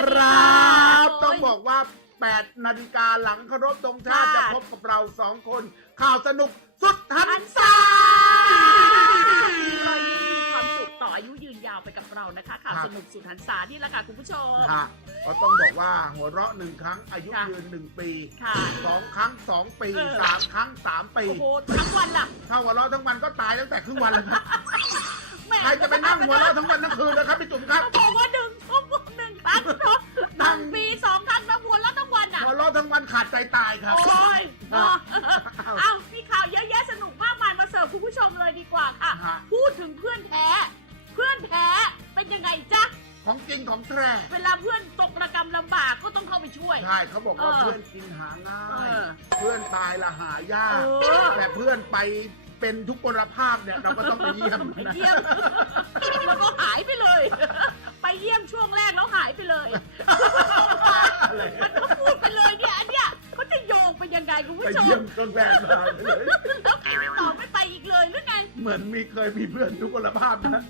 นะครับโอ้ยต้องบอกว่า 8นาฬิกาหลังเคารพตรงชาติค่ะจะพบกับเราสองคน ข่าวสนุกสุดหันษาเรายิ่งมีความสุขต่ออายุยืนยาวไปกับเรานะคะ ข่าวครับสนุกสุดหันษานี่แหละค่ะคุณผู้ชมฮะก็ต้องบอกว่าหัวเราะหนึ่งครั้งอายุค่ะยืนหนึ่งปีค่ะ สองครั้งสองปีเออสามครั้งสามปี โอ้โหทั้งวันล่ะถ้าหัวเราะทั้งวันก็ตายตั้งแต่ครึ่งวันแล้วครับ แม่ใครจะไปนั่งหัวเราะทั้งวันทั้งคืนนะครับพี่จุ๋มครับเขาบอกว่า ใจตายครับ โอ้ยเนอะเอาเอ้ามีข่าวเยอะแยะสนุกมากมายมาเสิร์ฟคุณผู้ชมเลยดีกว่าค่ะ ฮะ พูดถึงเพื่อนแท้ เพื่อนแท้เป็นยังไงจ๊ะ ของจริงของแท้เวลาเพื่อนตกระกรรมลำบากก็ต้องเข้าไปช่วย ใช่เขาบอกว่าเออเพื่อนกินหาง่าเอย อเพื่อนตายละหายาก เออ แต่เพื่อนไปเป็นทุกพลภาพเนี่ยเราก็ต้องไปเยี่ยมไปนะ เยี่ยม จนแบกตายไปเลยแล้วครไม่ตอบไม่ไปอีกเลยหรือไง เหมือนมีเคยมีเพื่อนทุกคนภาพนะ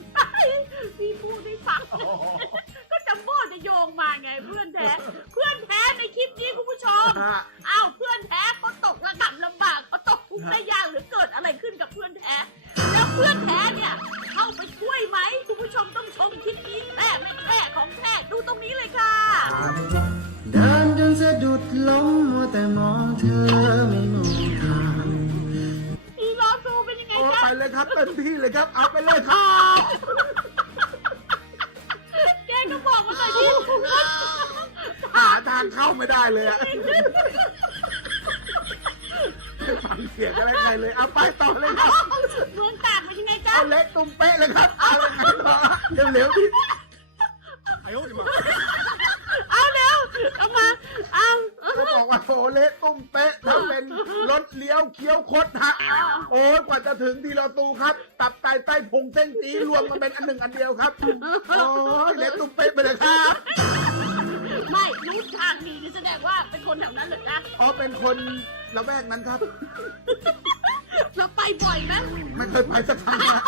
าทางเข้าไม่ได้เลยอะฟังเสียงอะไรใครเลยเอาไปต่อเลยครับเมืองตากเป็นยังไงจ๊ะเอาเล็กตุ้มเป๊ะเลยครับเอาเลยครับต่อเร็วๆดิไอ้โอ้ยมาเอาเร็วเอามาเอาเขาบอกว่าโถเละตุ้มเป๊ะถ้าเป็นรถเลี้ยวเคี้ยวคดฮะโอ้ยกว่าจะถึงทีละตูครับ ตับไตไต้พุงเส้นจีรวมมาเป็นอันหนึ่งอันเดียวครับโอ้ยเละตุ้มเป๊ะไปเลยครับ ไม่รู้ทางดีนี่แสดงว่าเป็นคนแถวนั้นเหรอจ๊ะอ๋อเป็นคนละแวกนั้นครับ เราไปบ่อยไหมไม่เคยไปสักครั้งนะ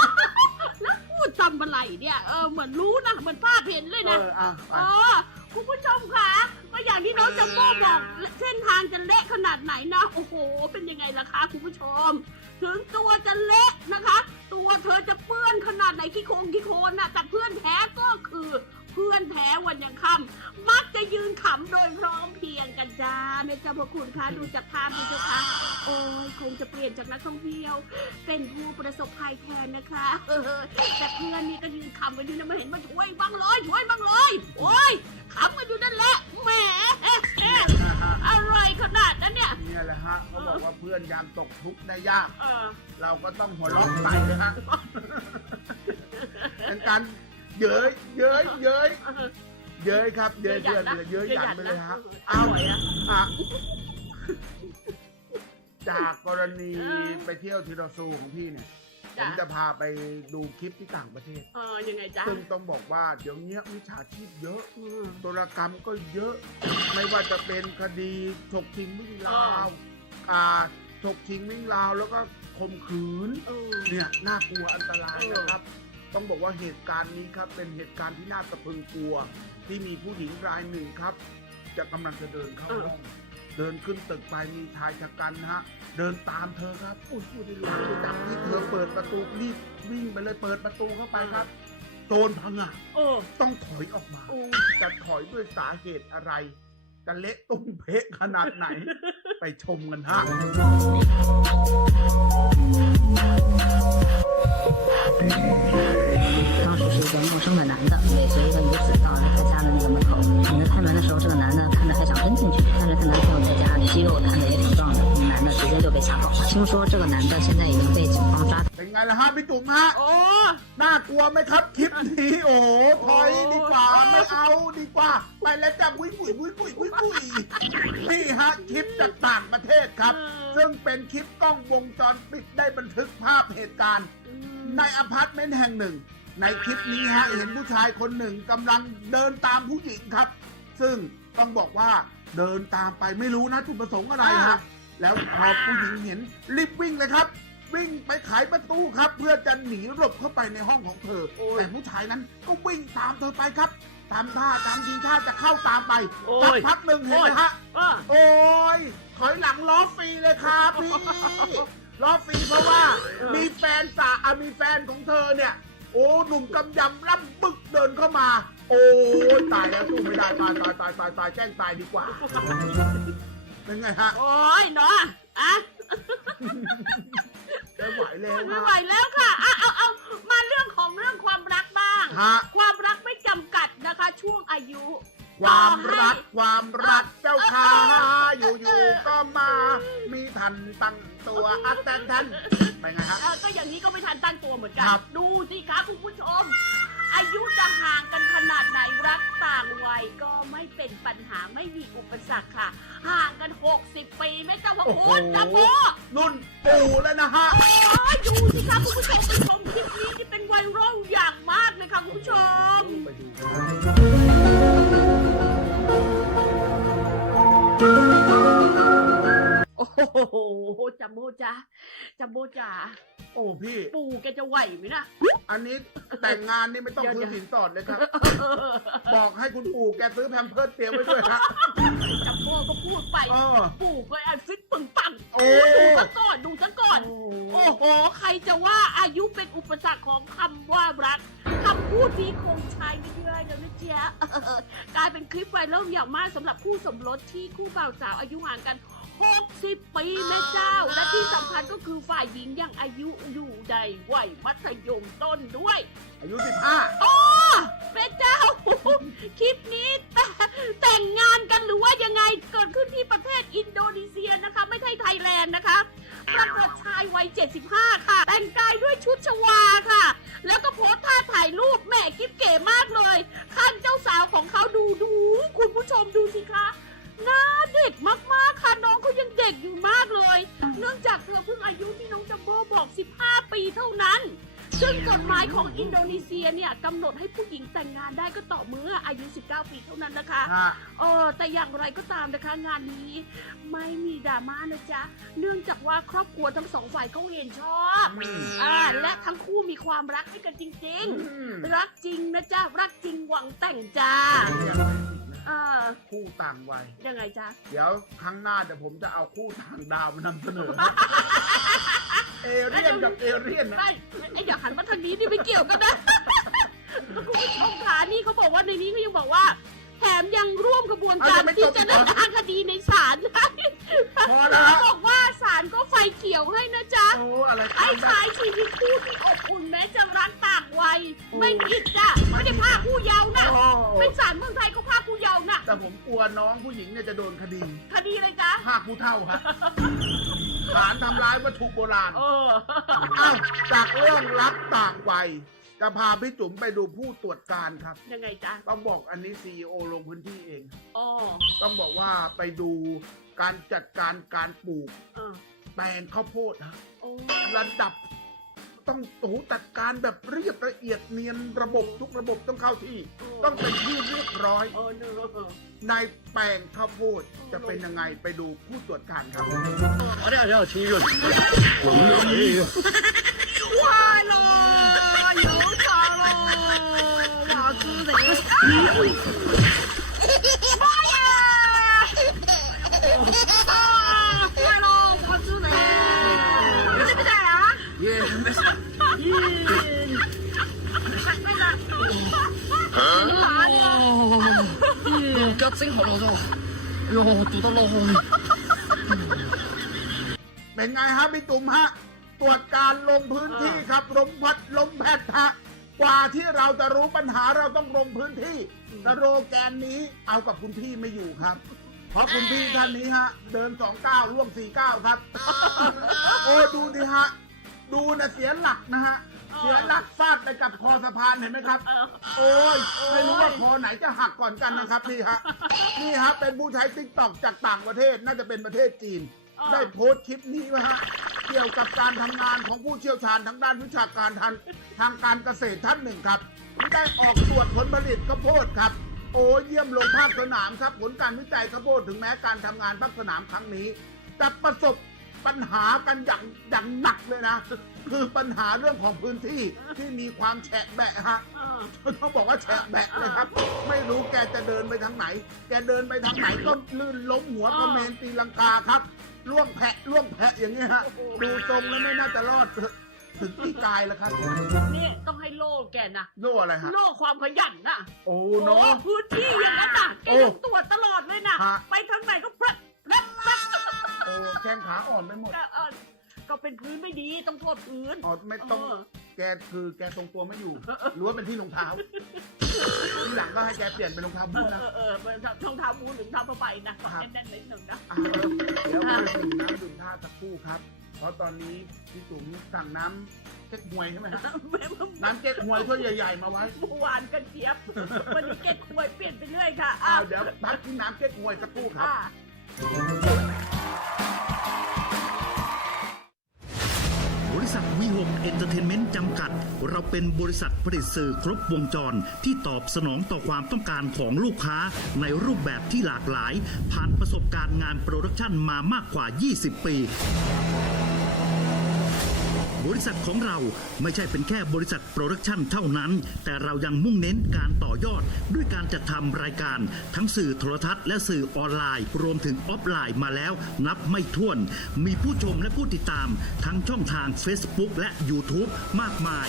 แล้วพูดทำอะไรเนี่ยเออเหมือนรู้นะเหมือนภาพเห็นเลยเอนะ ออะไป เออคุณผู้ชมค่ะก็อย่างที่น้องจัมโบ้บอกเส้นทางจะเละขนาดไหนนะ โอ้โห เป็นยังไงล่ะคะคุณผู้ชม ถึงตัวจะเละนะคะ ตัวเธอจะเปื้อนขนาดไหนขี้โคงขี้โคลนนะแต่เพื่อนแท้ก็คือ เพื่อนแท้วันยังค่ำมักจะยืนขำโดยพร้อมเพรียงกันจ้าแม่เจ้าพระคุณคะดูจากภาพดูเจ้าคะโอ้ยคงจะเปลี่ยนจากนักท่องเที่ยว เป็นผู้ประสบภัยแทนนะคะเออแต่เพื่อนนี่ก็ยืนขำกันอยู่นะมาเห็นมาช่วยบ้างเลยช่วยบ้างเลยโอ้ยขำกันอยู่นั่นแหละแหมอะไรขนาดนั้นเนี่ย เนี่ยแหละฮะเขาบอกว่าเพื่อนยามตกทุกข์ได้ยาก เออ เราก็ต้องหัวเราะใส่เลยฮะเป็นการ เย้ยเย้ยเย้ยเย้ยครับ เย้ยเพื่อนไปเลยเย้ยหยันไปเลยฮะเอาไว้นะอะจากกรณีไปเที่ยวทีรอซูของพี่เนี่ยผมจะพาไปดูคลิปที่ต่างประเทศ เออ ยังไงจ๊ะซึ่งต้องบอกว่าเดี๋ยวนี้วิชาชีพเยอะอืมโจรกรรมก็เยอะ ไม่ว่าจะเป็นคดีฉกชิงวิ่งราว อ่าฉกชิงวิ่งราวแล้วก็ข่มขืนเออเนี่ย น่ากลัวอันตรายเออนะครับ ต้องบอกว่าเหตุการณ์นี้ครับเป็นเหตุการณ์ที่น่าสะพึงกลัว ที่มีผู้หญิงรายหนึ่งครับ จะกำลังจะเดินเข้าห้องเดินขึ้นตึกไปมีชายชะกันนะฮะเดินตามเธอครับอุ้ยอยู่ดีหลังกที่เธอเปิดประตูรีบวิ่งไปเลยเปิดประตูเข้าไปครับโจนพังอะเออ ต้องถอยออกมาจะถอยด้วยสาเหตุอะไรจะเละตุ้มเพะขนาดไหน ไปชมกันฮะดี 个陌生的男的尾随一个女子到了她家的那个门口。女的开门的时候，这个男的看着还想跟进去，但是她男朋友在家里肌肉看着也挺壮的，男的直接就被吓跑了。听说这个男的现在已经被警方抓 เป็นไงล่ะฮะพี่จุ๋มฮะ โอ้ น่ากลัวไหมครับคลิปนี้ โอ้โหถอยดีกว่า โอ้ ไม่เอาดีกว่า ไปแล้วจับวุ้ยปุ้ยวุ้ยปุ้ยวุ้ยปุ้ยนี่ฮะคลิปจากต่างประเทศครับ ซึ่งเป็นคลิปกล้องวงจรปิดได้บันทึกภาพเหตุการณ์ ในอพาร์ตเมนต์แห่งหนึ่ง ในคลิปนี้ฮะเห็นผู้ชายคนหนึ่งกำลังเดินตามผู้หญิงครับ ซึ่งต้องบอกว่าเดินตามไปไม่รู้นะจุดประสงค์อะไรฮะแล้วพอผู้หญิงเห็นรีบวิ่งเลยครับ วิ่งไปไขประตูครับ เพื่อจะหนีหลบเข้าไปในห้องของเธอโอ้ยแต่ผู้ชายนั้นก็วิ่งตามเธอไปครับตทำท่าทำทีท่าจะเข้าตามไปโอ้สักยพักหนึ่งเห็นไหมฮะเออโอ้ยถอยหลังล้อฟรีเลยครับพี่ล้อฟรีเพราะว่าเออมีแฟนสาอะมีแฟนของเธอเนี่ย โอ้หนุ่มกำยำล่ำบึกเดินเข้ามา โอ้ยตายแล้วสู้ไม่ได้ตายตายตายตายตายแจ้งตายดีกว่าเป็นไงฮะโอ้ยเนาะอะจะไหวแล้วไม่ฮะไหวแล้วค่ะอะเอาเอามาเรื่องของเรื่องความรักบ้าง ฮะความรักไม่จำกัดนะคะ ช่วงอายุ ความรักความรักเจ้าขาเอออยู่ๆก็มา มีทันตั้งตัวอัตแตนทันเป็นไงฮะ เออก็อย่างนี้ก็ไม่ทันตั้งตัวเหมือนกัน ครับ ดูสิคะคุณผู้ชม อายุจะห่างกันขนาดไหนรักต่างวัยก็ไม่เป็นปัญหาไม่มีอุปสรรคค่ะ ห่างกัน 60 ปีไม่เจ้าพระคุณนะโมรุ่นปู่แล้วนะฮะ โอ้ยดูสิคะคุณผู้ชมไปชมคลิปนี้ที่เป็นไวรัลอย่างมากเลยค่ะคุณผู้ชม จัมโบ้จ้าจัมโบ้จ้าโอ้พี่ ปู่แกจะไหวไหมนะ อันนี้แต่งงานนี่ไม่ต้องเดี๋ยว ซื้อสินสอดเลยครับเออบอกให้คุณปู่แกซื้อแพมเพิร์สเตรียมไว้ด้วยฮะจัมโบ้ก็พูดไป เออ ปู่ก็ไอ้ฟิตปึงปังโอ้ ดูซะก่อนดูซะก่อน โอ้โห ใครจะว่าอายุเป็นอุปสรรคของคำว่ารักคำพูดนี้คงใช้ไม่ได้แล้วนะเจ๊ะเออกลายเป็นคลิปไวรัลอย่างมากสำหรับคู่สมรสที่คู่บ่าวสาวอายุห่างกัน 60 ปีแม่เจ้า และที่สำคัญก็คือฝ่ายหญิงยังอายุอยู่ในวัยมัธยมต้นด้วย อายุสิบห้าอ๋อแม่เจ้า คลิปนี้แต่แต่งงานกันหรือว่ายังไงเกิดขึ้นที่ประเทศอินโดนีเซียนะคะ ไม่ใช่ไทยแลนด์นะคะ ปรากฏชายวัย 75 ค่ะ แต่งกายด้วยชุดชวาค่ะ แล้วก็โพสท่าถ่ายรูปแหม่กิ๊บเก๋มากเลยข้างเจ้าสาวของเขาดูดู คุณผู้ชมดูสิคะ หน้าเด็กมากๆค่ะน้องเขายังเด็กอยู่มากเลย เนื่องจากเธอเพิ่งอายุที่น้องจัมโบ้บอก 15 ปีเท่านั้น ซึ่งกฎหมายของอินโดนีเซียเนี่ยกำหนดให้ผู้หญิงแต่งงานได้ก็ต่อเมื่ออายุ 19 ปีเท่านั้นนะคะ ฮะเออแต่อย่างไรก็ตามนะคะงานนี้ ไม่มีดราม่านะจ๊ะ เนื่องจากว่าครอบครัวทั้งสองฝ่ายเขาเห็นชอบอืมอ่าและทั้งคู่มีความรักให้กันจริงอืม ๆ รักจริงนะจ๊ะ รักจริงหวังแต่งจ้ายังไม่ผิดนะเออคู่ต่างวัย ยังไงจ๊ะ เดี๋ยวครั้งหน้าเดี๋ยวผมจะเอาคู่ต่างดาวมานำเสนอ เอเรียนกับเอเรียนนะไม่ไอ้อย่าหันมาทางนี้นี่ไม่เกี่ยวกันนะคุณผู้ชมขานี่เขาบอกว่าในนี้เขายังบอกว่า แถมยังร่วมกระบวนการที่จะดำเนินคดีในศาลได้พอแล้วฮะบอกว่าศาลก็ไฟเขียวให้นะจ๊ะ โอ้อะไรไอ้ชายชีวิตคู่ที่อบอุ่นแม้จะรักต่างวัยไม่ผิดจ้ะไม่ได้พาผู้เยาว์นะโอ้เป็นศาลเมืองไทยก็พาผู้เยาว์นะแต่ผมกลัวน้องผู้หญิงเนี่ยจะโดนคดีคดีอะไรจ๊ะภาคผู้เท่าฮะฐานทำร้ายวัตถุโบราณ เออ อ้าวจากเรื่องรักต่างวัย จะพาพี่จุ๋มไปดูผู้ตรวจการครับ ยังไงจ๊ะต้องบอกอันนี้ซีอโอลงพื้นที่เอง อ๋อต้องบอกว่าไปดูการจัดการการปลูกแปลงข้าวโพดฮะโอ้ระดับ ต้องโอ้โหจัดการแบบเรียบละเอียดเนียนระบบทุกระบบต้องเข้าที่ ต้องเป็นที่เรียบร้อยนอะในแปลงข้าวโพดจะเป็นยังไงไปดูผู้ตรวจการครับ 아니 아니야 재 윤. 뼈 찡얼어서 야 두달러 เป็นไงฮะพี่จุ๋มฮะ ตรวจการลงพื้นที่ครับลมพัดลมแพทย์ฮะ กว่าที่เราจะรู้ปัญหาเราต้องลงพื้นที่สโลแกนนี้เอากับคุณพี่ไม่อยู่ครับ เพราะคุณพี่ท่านนี้ฮะ เดินสองก้าวล่วงสี่ก้าวครับ โอ้ดูดิฮะ ดูนะเสียหลักนะฮะ เสียหลักฟาดไปกับคอสะพานเห็นไหมครับเออโอ้ยไม่รู้ว่าคอไหนจะหักก่อนกันนะครับนี่ฮะนี่ฮะเป็นผู้ใช้ติ๊กต็อกจากต่างประเทศน่าจะเป็นประเทศจีน ได้โพสต์คลิปนี้ไว้ฮะเกี่ยวกับการทำงานของผู้เชี่ยวชาญทางด้านวิชาการทางทางการเกษตรท่านหนึ่งครับที่ได้ออกตรวจผลผลิตข้าวโพดครับ โอ้เยี่ยมลงภาคสนามครับ ผลการวิจัยข้าวโพดถึงแม้การทำงานภาคสนามครั้งนี้จะประสบ ปัญหากันอย่างอย่างหนักเลยนะ คือปัญหาเรื่องของพื้นที่ที่มีความแฉะแบะฮะเออต้องบอกว่าแฉะแบะเลยครับ ไม่รู้แกจะเดินไปทางไหน แกเดินไปทางไหนก็ลื่นล้มหัวกระเมนตีลังกาครับล่วงแพะล่วงแพะอย่างนี้ฮะ ดูทรงแล้วไม่น่าจะรอดถึงที่กายแล้วครับนี่ต้องให้โล่แกนะโล่อะไรฮะโล่ความขยันน่ะโอ้โอ้เนาะพื้นที่อย่างนั้นน่ะแกโอ้ต้องตรวจตลอดเลยนะฮะไปทางไหนก็พรัดพรัดพรัดโอ้ แข้งขาอ่อนไปหมด ก็เออก็เป็นพื้นไม่ดีต้องโทษพื้น อ๋อไม่ต้องเออ แกคือแกทรงตัวไม่อยู่หรือว่าเป็นที่รองเท้าทีหลังก็ให้แกเปลี่ยนเป็นรองเท้าเอบูทอนะ เออเออเป็นรองเท้าบูทหรือรองเท้าผ้าใบนะครับ แน่นๆนิดหนึ่งนะ อะเดี๋ยวไปดื่มน้ำดื่มท่าสักครู่ครับ เพราะตอนนี้พี่จุ๋มสั่งน้ำเก๊กฮวยใช่ไหมฮะแม่มึงน้ำเก๊กฮวยถ้วยใหญ่ ๆ มาไว้เมื่อวานกันเจี๊ยบ วันนี้เก็ตควยเปลี่ยนไปเรื่อยค่ะอ่าอ้าวเดี๋ยวพักที่น้ำเก๊กฮวยสักครู่ครับ อ่าบริ ษัทวิหกเอนเตอร์เทนเมนต์จำกัด เราเป็นบริษัทผลิตสื่อครบวงจร ที่ตอบสนองต่อความต้องการของลูกค้าในรูปแบบที่หลากหลาย ผ่านประสบการณ์งานโปรดักชันมามากกว่า 20 ปี บริษัทของเราไม่ใช่เป็นแค่บริษัทโปรดักชันเท่านั้น แต่เรายังมุ่งเน้นการต่อยอด ด้วยการจัดทำรายการ ทั้งสื่อโทรทัศน์และสื่อออนไลน์ รวมถึงออฟไลน์มาแล้วนับไม่ถ้วน มีผู้ชมและผู้ติดตาม ทั้งช่องทาง Facebook และ YouTube มากมาย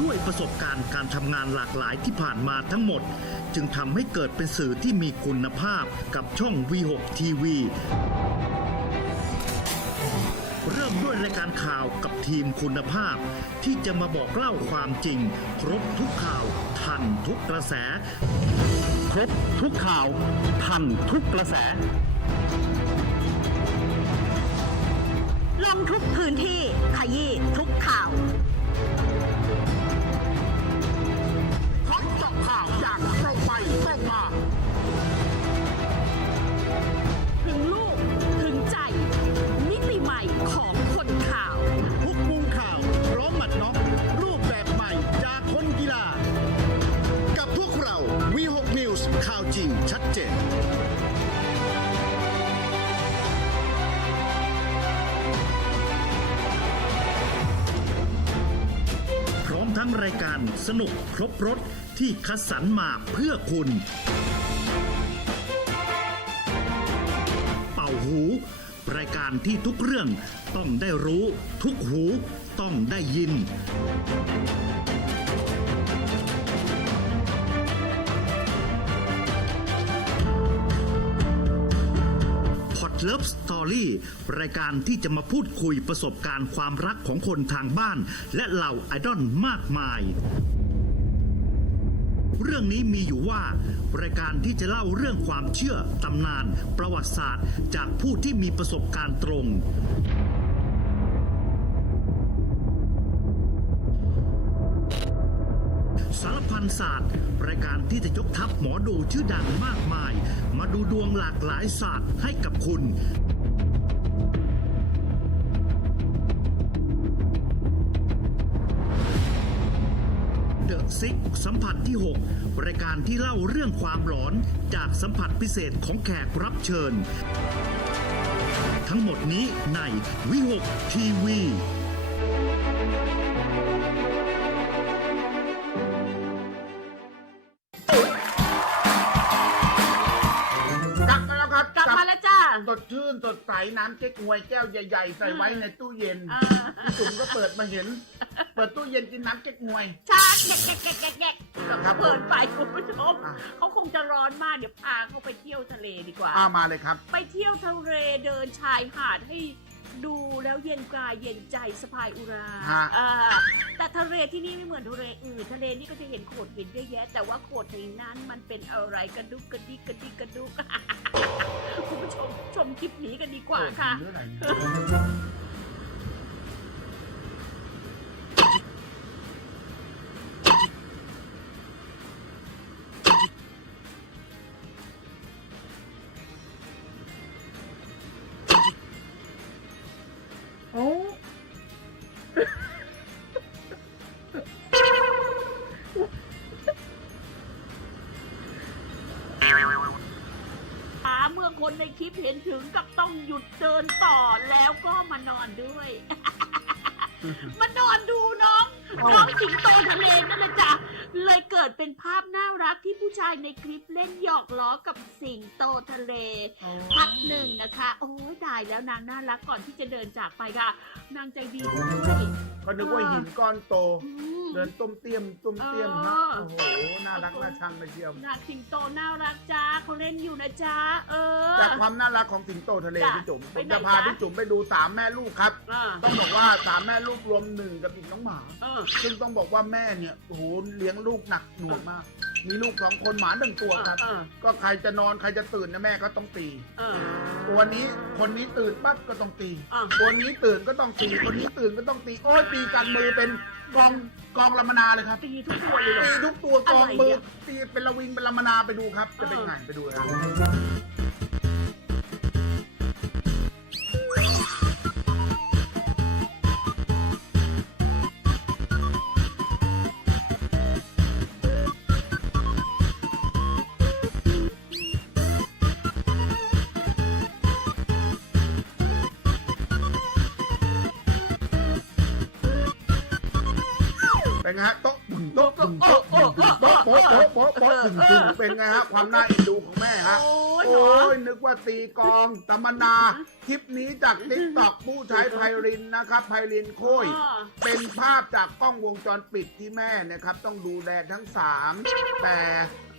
ด้วยประสบการณ์การทำงานหลากหลายที่ผ่านมาทั้งหมด จึงทำให้เกิดเป็นสื่อที่มีคุณภาพกับช่อง V6 TV เริ่มด้วยรายการข่าวกับทีมคุณภาพ ที่จะมาบอกเล่าความจริง ครบทุกข่าวทันทุกกระแส ครบทุกข่าวทันทุกกระแส ลงทุกพื้นที่ขยี้ทุกข่าวพร้อมเจาะข่าวอย่างตรงไปตรงมา ชัดเจน พร้อมทั้งรายการสนุกครบรถที่คัดสรรมาเพื่อคุณ เป่าหู รายการที่ทุกเรื่องต้องได้รู้ ทุกหูต้องได้ยิน เลิฟสตอรี่รายการที่จะมาพูดคุยประสบการณ์ความรักของคนทางบ้าน และเหล่าไอดอลมากมาย เรื่องนี้มีอยู่ว่า รายการที่จะเล่าเรื่องความเชื่อ ตำนาน ประวัติศาสตร์ จากผู้ที่มีประสบการณ์ตรง รพันศาสตร์ รายการที่จะยกทัพหมอดูชื่อดังมากมาย มาดูดวงหลากหลายศาสตร์ให้กับคุณเดอะซิกสัมผัสที่ 6 รายการที่เล่าเรื่องความหลอนจากสัมผัสพิเศษของแขกรับเชิญ ทั้งหมดนี้ในวิหกทีวี นสดใสน้ำเก๊กฮวยแก้วใหญ่ ๆ ใส่ไว้ในตู้เย็นอ่า พี่จุ๋มก็เปิดมาเห็น เปิดตู้เย็นกินน้ำเก๊กฮวย ชาแกะแกะแกะแกะแกะครับเปิดไปคุณผู้ชมอะเขาคงจะร้อนมากเดี๋ยวพาเขาไปเที่ยวทะเลดีกว่าอามาเลยครับ ไปเที่ยวทะเลเดินชายหาดให้ ดูแล้วเย็นกายเย็นใจสบายอุราฮะ อ่าแต่ทะเลที่นี่ไม่เหมือนทะเลอื่นทะเลนี่ก็จะเห็นโขดหินเยอะแยะ แต่ว่าโขดหินนั้นมันเป็นอะไรกระดุกกระดิกกระดิกกระดุก คุณผู้ชมชมคลิปนี้กันดีกว่าค่ะเปิดหรืออะไรเนี่ เห็นถึงกับต้องหยุดเดินต่อแล้วก็มานอนด้วย มานอนดูน้องน้องสิงโตทะเลนั่นแหละจ้ะเลยเกิดเป็นภาพน่ารักที่ผู้ชายในคลิปเล่นหยอกล้อกับสิงโตทะเลพักหนึ่งนะคะ โอ้ยตายแล้วนางน่ารักก่อนที่จะเดินจากไปค่ะ นางใจดีด้วยก็นึกว่าหินก้อนโตอืม เดินตุ้มเตี้ยมตุ้มเตี้ยมฮะเออโอ้โหน่ารักน่าชังเลยเชียวนางสิงโตน่ารักจ้าเขาเล่นอยู่นะจ้าเออ จากความน่ารักของสิงโตทะเลจ้ะพี่จุ๋มผไปมไหนจะพาจ๊ะ พี่จุ๋มไปดูสามแม่ลูกครับ อ่าต้องบอกว่าสามแม่ลูกรวมหนึ่งกับอีกน้องหมา เออ ซึ่งต้องบอกว่าแม่เนี่ยโอ้โหเลี้ยงลูกหนักหน่วงมาก มีลูกสองคนหมาหนึ่งตัวครับเออก็ใครจะนอนใครจะตื่นนะแม่ก็ต้องตี เออ ตัวนี้คนนี้ตื่นปั๊บก็ต้องตีอะ ตัวนี้ตื่นก็ต้องตี คนนี้ตื่นก็ต้องตี โอ้ยตีกันมือเป็น กองกองลำมนาเลยครับตีทุกตัวเลยเหรอ ตีทุกตัวกองอะไรมือเนี่ยตีเป็นระวิงเป็นลำมนาไปดูครับ จะเป็นเออไงไปดูเลยครับ เป็นไงฮะ ความน่าเอ็นดูของแม่ฮะ โอ้ยโอ้เนาะยนึกว่าตีกลองตำมนา คลิปนี้จากทิกตอกผู้ใช้ไพรินนะครับไพรินโค้ยอ่าเป็นภาพจากกล้องวงจรปิดที่แม่เนะครับ ต้องดูแลทั้งสามแต่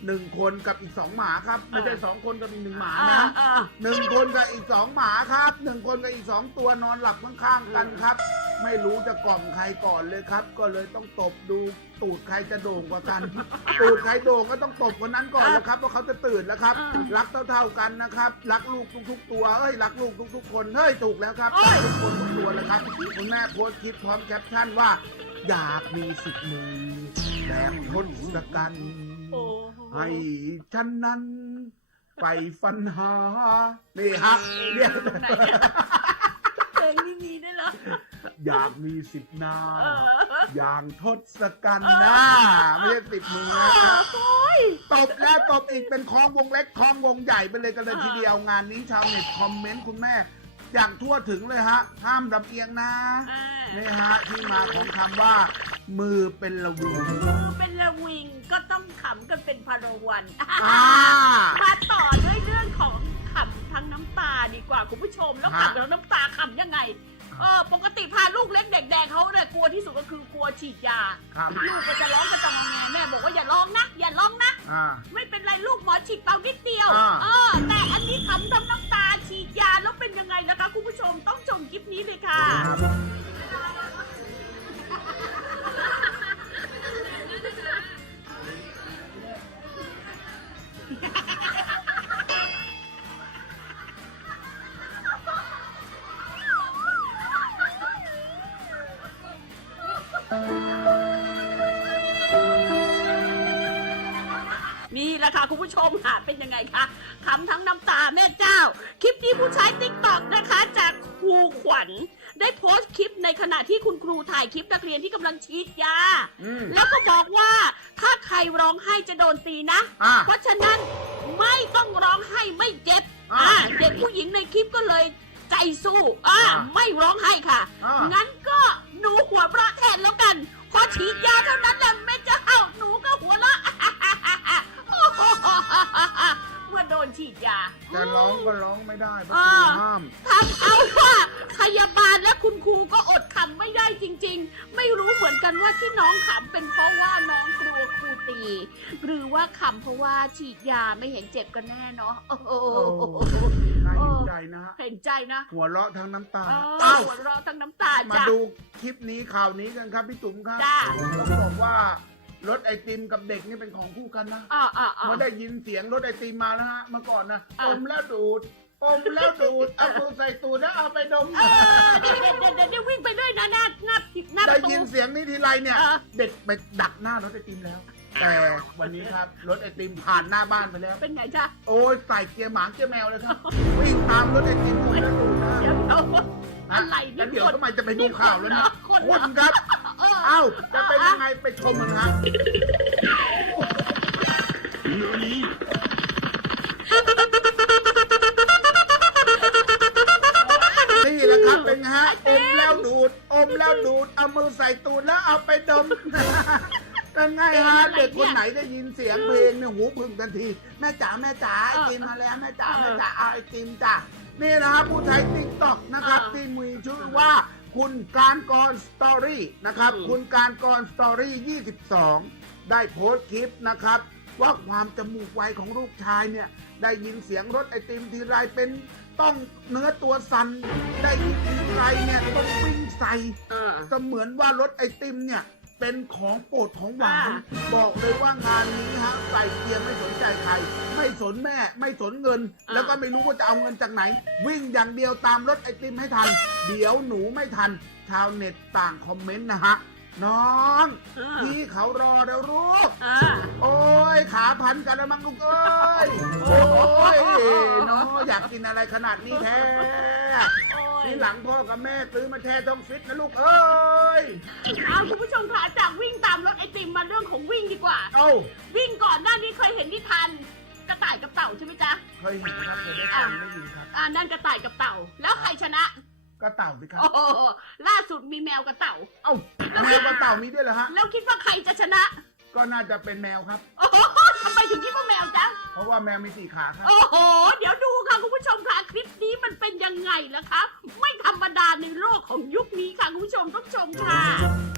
หนึ่งคนกับอีกสองหมาครับ ไม่ใช่สองคนกับอีกหนึ่งหมาอ่านะอ่าหนึ่งคนกับอีกสองหมาครับหนึ่งคนกับอีกสองตัวนอนหลับข้างๆกันครับ ไม่รู้จะกล่อมใครก่อนเลยครับ ก็เลยต้องตบดูตูดใครจะโด่งกว่ากัน ตูดใครโด่งก็ต้องตบคนนั้นก่อนแล้วครับเพราะเขาจะตื่นแล้วครับอ่ารักเท่าๆกันนะครับ รักลูกทุกๆ ตัวเอ้ยรักลูกทุกๆ คนเฮ้ยถูกแล้วครับโอ้ยทุกคนทุกตัวเลยครับคุณแม่โพสต์คลิปพร้อมแคปชั่นว่า อยากมีสิบมือแบบทศกัณฐ์โอ้โห ให้ฉันนั้น ไปฟันหา นี่ฮะเรียกเพลงนี้มีด้วยเหรออยากมีสิบหน้าเอออย่างทศกัณฐ์นะไม่ใช่สิบมือนะครับโอ้ย ตบแล้วตบอีกเป็นคลองวงเล็กคลองวงใหญ่ไปเลยกันเลยอ่าทีเดียวงานนี้ชาวเน็ตคอมเมนต์คุณแม่ อย่างทั่วถึงเลยฮะ ห้ามลำเอียงนะ อ่า นี่ฮะที่มาของคำว่า มือเป็นละวิงมือเป็นระวิงก็ต้องขำกันเป็นพารวันอ่า มาต่อด้วยเรื่องของขำทั้งน้ำตาดีกว่าคุณผู้ชม แล้วฮะ ขำทั้งน้ำตาขำยังไงเออปกติพาลูกเล็กเด็กแดงเขาเนี่ยกลัวที่สุดก็คือกลัวฉีดยา ครับลูกก็จะร้องกระจองงอแงแม่บอกว่าอย่าร้องนะอย่าร้องนะ อ่า ไม่เป็นไรลูกหมอฉีดเป่านิดเดียว อ่า เออ แต่อันนี้ขำทั้งน้ำตาฉีดยาแล้วเป็นยังไงนะคะคุณผู้ชมต้องชมคลิปนี้เลยค่ะนี่แห ละค่ะคุณผู้ชมค่ะเป็นยังไงคะขำทั้งน้ำตาแม่เจ้า คลิปนี้ผู้ใช้ติ๊กต็อกนะคะจากครูขวัญ ได้โพสต์คลิปในขณะที่คุณครูถ่ายคลิปนักเรียนที่กำลังฉีดยา อืมแล้วก็บอกว่าถ้าใครร้องไห้จะโดนตีนะ อ่าเพราะฉะนั้นไม่ต้องร้องไห้ไม่เจ็บอ่าอ่าเด็กผู้หญิงในคลิปก็เลยใจสู้อ่าอ่า ไม่ร้องไห้ค่ะ อ่างั้นก็หนูหัวเราะแทนแล้วกัน พอฉีดยาเท่านั้น ไม่ได้เพราะอ่าครูห้ามทำเอาว่าพยาบาลและคุณครูก็อดขำไม่ได้จริง ๆ ไม่รู้เหมือนกันว่าที่น้องขำเป็นเพราะว่าน้องกลัวครูตี หรือว่าขำเพราะว่าฉีดยาไม่เห็นเจ็บกันแน่เนาะโอ้โหน่าเห็นใจนะฮะเห็นใจนะ หัวเราะทั้งน้ำตาเออเอ้าหัวเราะทั้งน้ำตามาจ้ะ ดูคลิปนี้ข่าวนี้กันครับพี่จุ๋มครับจ้าต้องบอกว่ารถไอติมกับเด็กนี่เป็นของคู่กันนะ อ่าอ่าอ่า เมื่อได้ยินเสียงรถไอติมมาแล้วฮะเมื่อก่อนนะอะอมแล้วดูด อมแล้วดูดเอาตูดใส่ตูดแล้วเอาไปดม เออเดี๋ยวเดี๋ยวเดี๋ยวเดี๋ยววิ่งไปด้วยนะหน้าหน้าหน้าปได้ระตู ยินเสียงนี้ทีไรเนี่ย เออ เด็กไปดักหน้ารถไอติมแล้ว แต่วันนี้ครับรถไอติมผ่านหน้าบ้านไปแล้ว เป็นไงจ้ะโอ้ยใส่เกียร์หมาเกียร์แมวเลยครับวิ่งตามรถไอติมอยู่แล้วดูนะเดี๋ยวเดี๋ยวอะไรนี่แล้วเดี๋ยวคนทำไมจะไปดูข่าวแล้วนะคนเหรอคนครับ เออเอ้าจะเป็นยังไงไปชมมันฮะเมือใส่ตูดแล้วเอาไปดมเป็นไงฮะเป็นอะไรเนี่ยเด็กคนไหนได้ยินเสียงเพลงเนี่ยหูพึ่งทันที แม่จ๋าแม่จ๋าไอติมมาแล้วแม่จ๋าเออแม่จ๋าเอาไอติมจ้ะนี่นะครับผู้ใช้ติ๊กต็อกนะครับเออที่มีชื่อว่าคุณการกรสตอรี่นะครับอืมคุณการกรสตอรี่ 22 ได้โพสต์คลิปนะครับ ว่าความจมูกไวของลูกชายเนี่ย ได้ยินเสียงรถไอติมทีไรเป็น ต้องเนื้อตัวสั่นได้ยินทีไรเนี่ยต้องวิ่งใส่เออเสมือนว่ารถไอติมเนี่ย เป็นของโปรดของหวาน อ่า บอกเลยว่างานนี้ฮะใส่เกียร์ไม่สนใจใคร ไม่สนแม่ไม่สนเงิน แล้วก็ไม่รู้ว่าจะเอาเงินจากไหน วิ่งอย่างเดียวตามรถไอติมให้ทัน เดี๋ยวหนูไม่ทัน ชาวเน็ตต่างคอมเมนต์นะฮะ น้องเออ พี่เขารอแล้วลูก อ่า โอ้ยขาพันกันแล้วมั้งลูกเอ้ย โอ้ยเนาะอยากกินอะไรขนาดนี้แท้โอ้ย ทีหลังพ่อกับแม่ซื้อมาแช่ท้องฟิตนะลูกเอ้ย เอาคุณผู้ชมคะจากวิ่งตามรถไอติมมาเรื่องของวิ่งดีกว่า เอ้าวิ่งก่อนหน้านี้เคยเห็นนิทานกระต่ายกับเต่าใช่ไหมจ๊ะ เคยเห็นครับเคยได้ฟังได้ยินครับ อ่านั่นกระต่ายกับเต่า แล้วใครชนะ ก็เต่าสิครับ โอ้โหล่าสุดมีแมวกับเต่า เอ้าแมวกับเต่ามีด้วยเหรอฮะ แล้วคิดว่าใครจะชนะ ก็น่าจะเป็นแมวครับ โอ้โหทำไมถึงคิดว่าแมวจ๊ะเพราะว่าแมวมีสี่ขาครับ โอ้โห เดี๋ยวดูค่ะคุณผู้ชมค่ะคลิปนี้มันเป็นยังไงล่ะคะ ไม่ธรรมดาในโลกของยุคนี้ค่ะคุณผู้ชมต้องชมค่ะ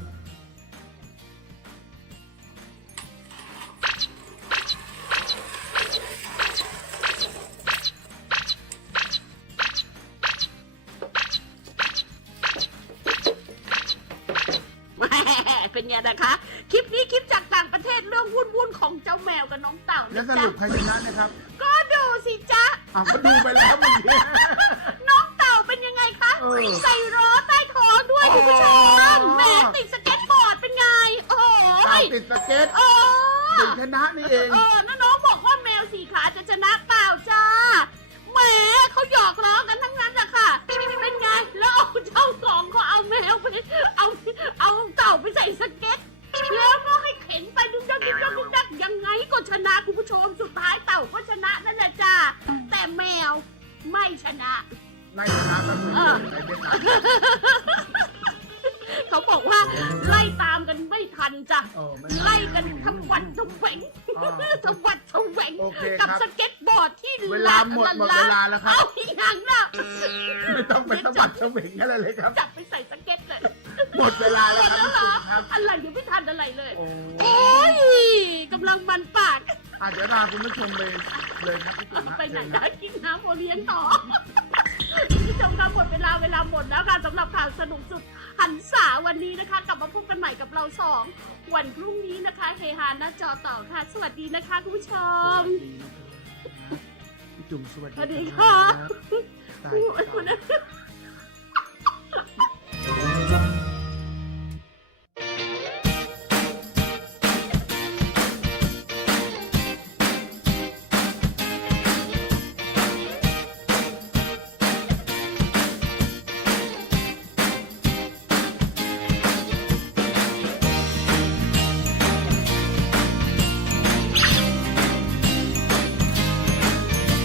จ้าแมวกับน้องเต่าแล้วนะสจ๊ะรุปใครชนะนะครับ ก็ดูสิจ๊ะอะก็ดูไปแล้วเมื่อกี้น้องเต่าเป็นยังไงคะเออใส่ล้อใต้ท้องด้วยอ๋อคุณผู้ชมแหมติดสเก็ตบอร์ดเป็นไง โอ้เต่ายติดสเก็ตโอ้ถึงชนะนี่เอง เออน้าน้องบอกว่าแมวสี่ขาจะชนะเปล่าจ้า แหมเขาหยอกล้อกันทั้งนั้นแหละค่ะ เป็นไง แล้วเอาเจ้าของเขาเอาแมวไป เอา เอาเต่าไปใส่สเก็ต แล้วก็ให้เข็นไปดุกดักดุกดักดุกดักยังไงก็ชนะคุณผู้ชมสุดท้ายเต่าก็ชนะนั่นแหละจ้าแต่แมวไม่ชนะนายชนะก็คือเออไอ้เด็กนะ เขาบอกว่าไล่ตามกันไม่ทันจ้ะเออไม่ไล่กันทั้งวันทั้งแหวงอ่าทั้งวันทั้งแหวงโอเคกับครับสเก็ตบอร์ดที่เวลาหมดหมดเวลาแล้วครับ เอาอีกอย่างนะไม่ต้องไปสะบัดสวิงอะไรเลยครับ จับไปใส่สเก็ตเลยหมดเวลาหมแล้วดครับแล้วเหรอพี่ครับ อะไรยังไม่ทันอะไรเลย โอ้โอ้ยกำลังมันปากอะเดี๋ยวลาคุณผู้ชมเลยเลยครับพี่จุ๋มฮะไปไหนเชิญนะกินน้ำโอเลี้ยงต่อ คุณผู้ชมคะหมดเวลาเวลาหมดแล้วค่ะสำหรับข่าวสนุกสุดหันษาวันนี้นะคะ กลับมาพบกันใหม่กับเราสองวันพรุ่งนี้นะคะเฮฮาหน้าจอต่อค่ะ สวัสดีนะคะคุณผู้ชสมวัสดีนะครับพี่จุ๋มสวัสดีสวัสดีรับค่ะ ตายโอ้ยตายคุณนะ